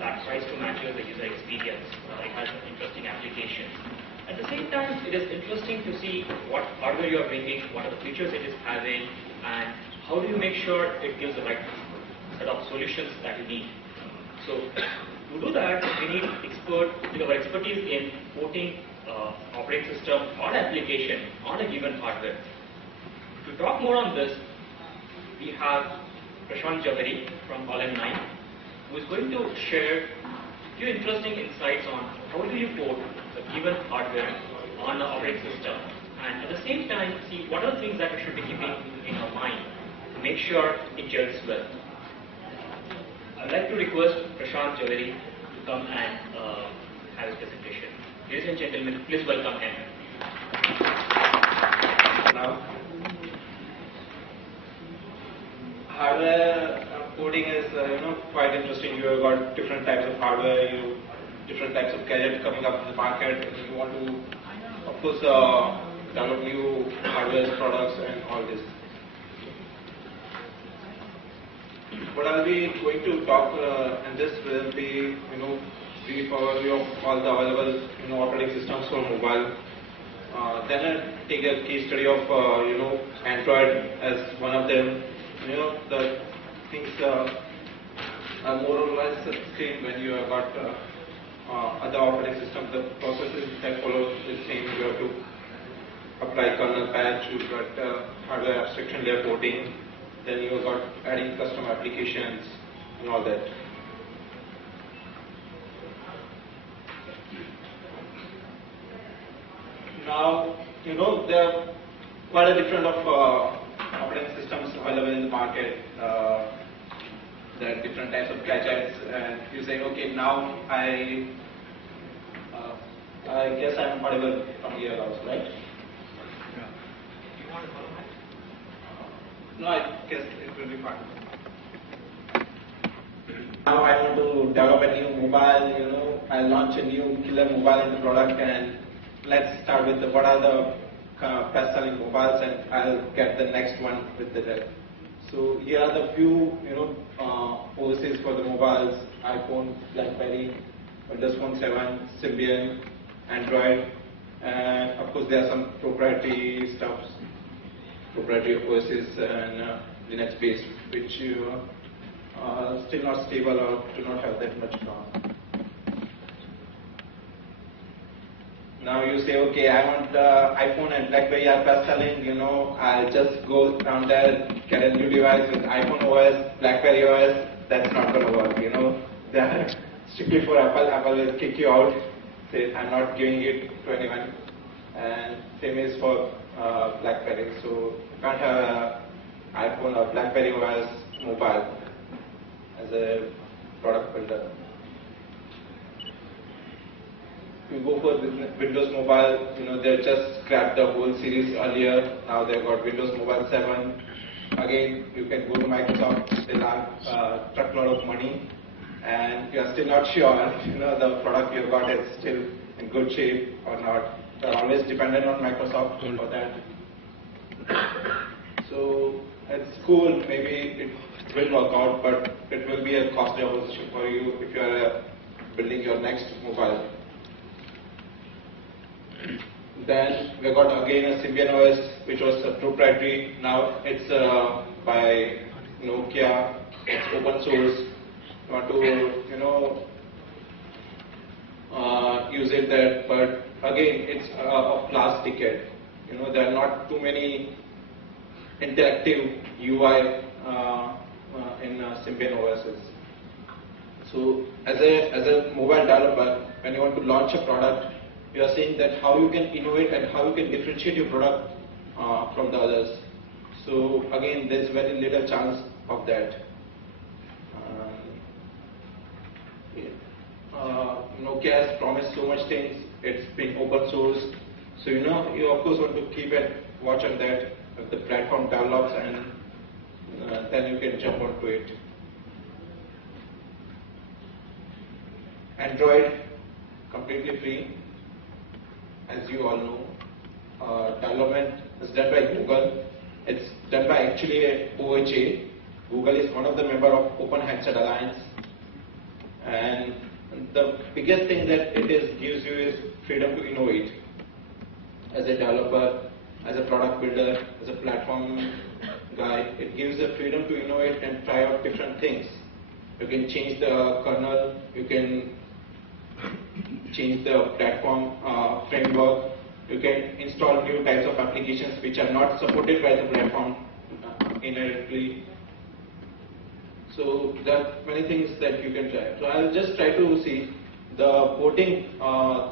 that tries to match the user experience. It has interesting applications. At the same time, it is interesting to see what hardware you are bringing, what are the features it is having, and how do you make sure it gives the right set of solutions that you need. So to do that, we need our expertise in porting operating system or application on a given hardware. To talk more on this, we have Prashant Zaveri from All-in-9, who is going to share a few interesting insights on how do you port a given hardware on an operating system, and at the same time see what are the things that we should be keeping in our mind to make sure it gels well. I'd like to request Prashant Zaveri to come and have his presentation. Ladies and gentlemen, please welcome him. Now, hardware coding is quite interesting. You have got different types of hardware, different types of gadgets coming up in the market, and you want to, of course, develop new hardware products and all this. What I'll be going to talk in this will be, brief overview of all the available, operating systems for mobile. Then I'll take a case study of, Android as one of them. The things are more or less the same when you have got other operating systems. The processes that follow the same. You have to apply kernel patch, you've got hardware abstraction layer porting, then you've got adding custom applications and all that. Now, there are quite a different of operating systems available in the market. There are different types of gadgets, and you say, okay, now I guess I'm audible from here also, right? Yeah. Do you want to follow that? No, I guess it will be fine. Now I want to develop a new mobile, I launch a new killer mobile in the product, and let's start with what are the best selling mobiles, and I'll get the next one with the rest. So here are the few, OSs for the mobiles: iPhone, BlackBerry, Windows Phone 7, Symbian, Android, and of course there are some proprietary stuffs, proprietary OSs and Linux based, which are still not stable or do not have that much power. Now you say, okay, I want iPhone and BlackBerry are best selling, I'll just go down there, get a new device with iPhone OS, BlackBerry OS. That's not going to work, They are strictly for Apple. Apple will kick you out, say, I'm not giving it to anyone. And same is for BlackBerry. So you can't have an iPhone or BlackBerry OS mobile as a product builder. You go for Windows Mobile, they just scrapped the whole series earlier. Now they've got Windows Mobile 7. Again, you can go to Microsoft, they'll have a truckload of money, and you are still not sure, the product you've got is still in good shape or not. They're always dependent on Microsoft for that. So it's cool, maybe it will work out, but it will be a costly proposition for you if you are building your next mobile. Then we got again a Symbian OS, which was proprietary. Now it's by Nokia. It's open source. You want to use it there, but again it's of last decade. There are not too many interactive UI in Symbian OSs. So as a mobile developer, when you want to launch a product, you are saying that how you can innovate and how you can differentiate your product from the others. So again, there's very little chance of that. Nokia has promised so much things. It's been open source. So you of course want to keep a watch on that. If the platform develops, and then you can jump onto it. Android, completely free. As you all know, development is done by Google. It's done by actually OHA. Google is one of the members of Open Handset Alliance, And the biggest thing that gives you is freedom to innovate. As a developer, as a product builder, as a platform guy, it gives the freedom to innovate and try out different things. You can change the kernel, you can change the platform framework, you can install new types of applications which are not supported by the platform inherently. So there are many things that you can try. So I'll just try to see the porting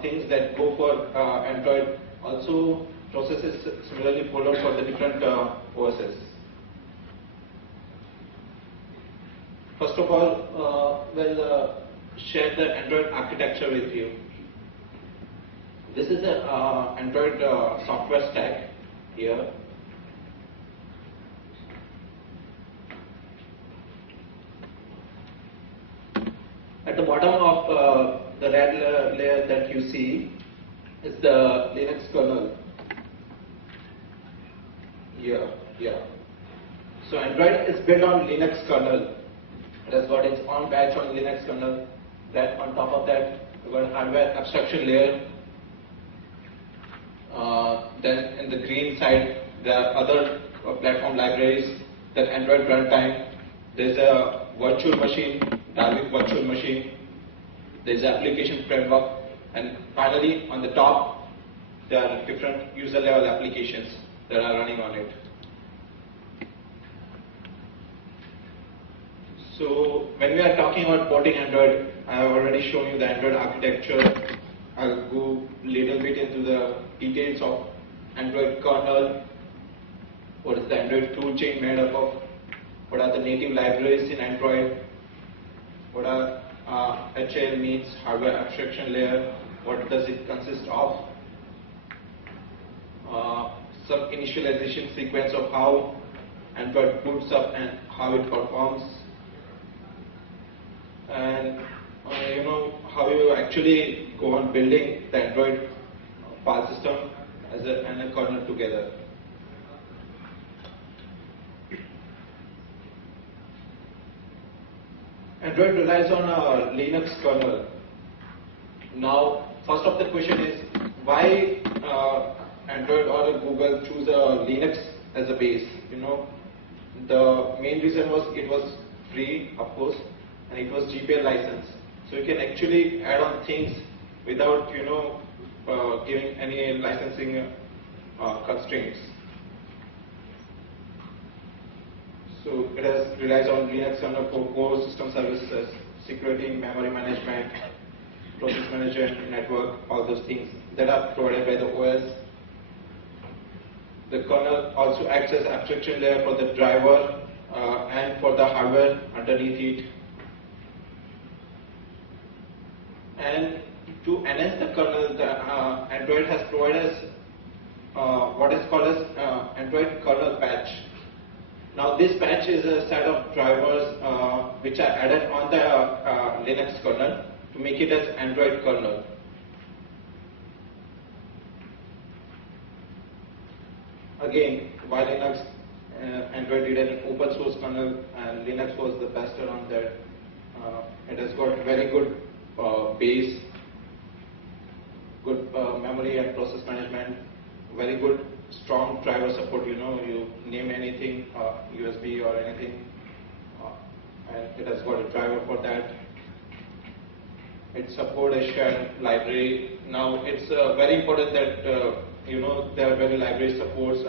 things that go for Android. Also processes similarly followed for the different OSs. First of all, we'll share the Android architecture with you. This is the Android software stack here. At the bottom of the red layer that you see is the Linux kernel. Here. So Android is built on Linux kernel. It has got its own patch on Linux kernel. Then on top of that, we've got a hardware abstraction layer. Then in the green side, there are other platform libraries. Then Android runtime. There's a virtual machine, dynamic virtual machine. There's an application framework. And finally, on the top, there are different user level applications that are running on it. So when we are talking about porting Android, I have already shown you the Android architecture. I'll go a little bit into the details of Android kernel. What is the Android toolchain made up of? What are the native libraries in Android? What are HAL means, hardware abstraction layer? What does it consist of? Some initialization sequence of how Android boots up and how it performs. And how you actually go on building the Android file system and a kernel together. Android relies on a Linux kernel. Now, first of the question is why Android or Google choose a Linux as a base? The main reason was it was free, of course, and it was GPL license. So you can actually add on things without giving any licensing constraints. So it relies on Linux kernel for core system services, security, memory management, process management, network, all those things that are provided by the OS. The kernel also acts as abstraction layer for the driver and for the hardware underneath it. And to enhance the kernel, Android has provided us what is called as Android kernel patch. Now this patch is a set of drivers which are added on the Linux kernel to make it as Android kernel. Again, while Linux, Android did an open source kernel and Linux was the best around that. It has got very good base, good memory and process management, very good strong driver support. You name anything, USB or anything, and it has got a driver for that. It supports a shared library. Now it's very important that there are many library supports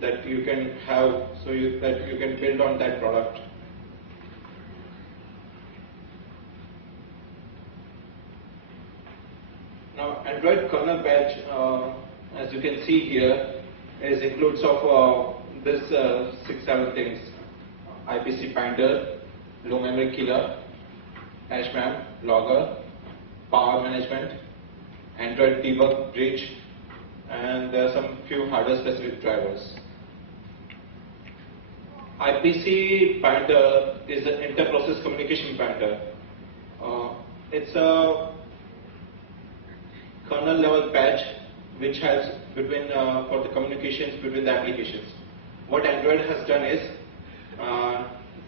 that you can have, so that you can build on that product. Now Android kernel patch, as you can see here, includes of this 6-7 things: IPC binder, low memory killer, HMAM logger, power management, Android debug bridge, and there are some few hardware specific drivers. IPC binder is an inter-process communication binder. It's a kernel level patch which helps between for the communications between the applications. What Android has done is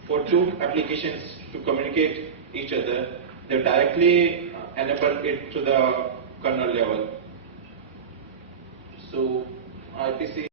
for two applications to communicate each other, they directly enable it to the kernel level. So RPC